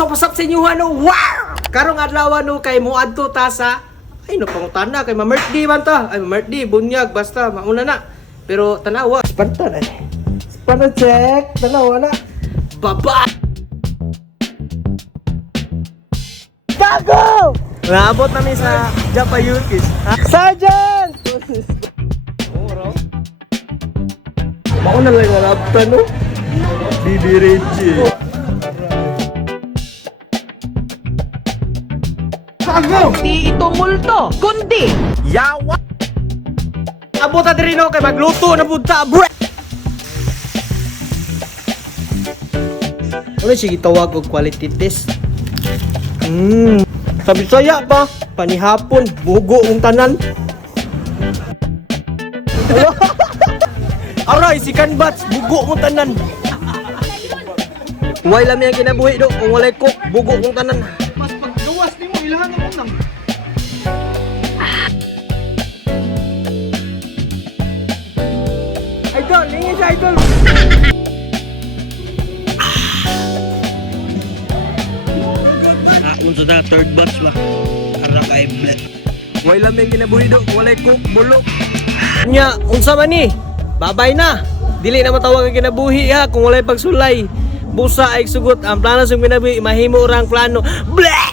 what's up sa inyo no? Wow! Karong adlaw no kay muadto ta sa ay no pangutana kay ma-birthday man ta. Ay ma-birthday bunyag basta mauna na. Pero tanawa, Spartan ay. Spartan check, tanawa na. Baba! Gago! Naabot namin sa Japa Yurkis. Sergeant! Mauna lang nga naptan, no? Bibi Reggie. Gago! Di ito multo, kundi Yawa! Abot na diri no kay magluto na pud ta, bre. Ano sige tawag og quality test? Sabi saya pa, panihapon, bugo mong tanan. Aray, si Canbats, bugo mong tanan. Huwag lang yung kinabuhi do. Kung walay cook, bugo kong tanan. Mas paggawas ni mo, ilahan mo nang. Idol, lingin siya, idol. Unsa na, third batch ba? Ara kay Blet. Huwag lang yung kinabuhi do. Kung walay cook, bulok. Nya, unsa man ni? Babay na. Dili na matawag ang kinabuhi ha kung walay pagsulay. Busa ay sugot ang plano sa kinabuhi mahimo orang plano. Bleh!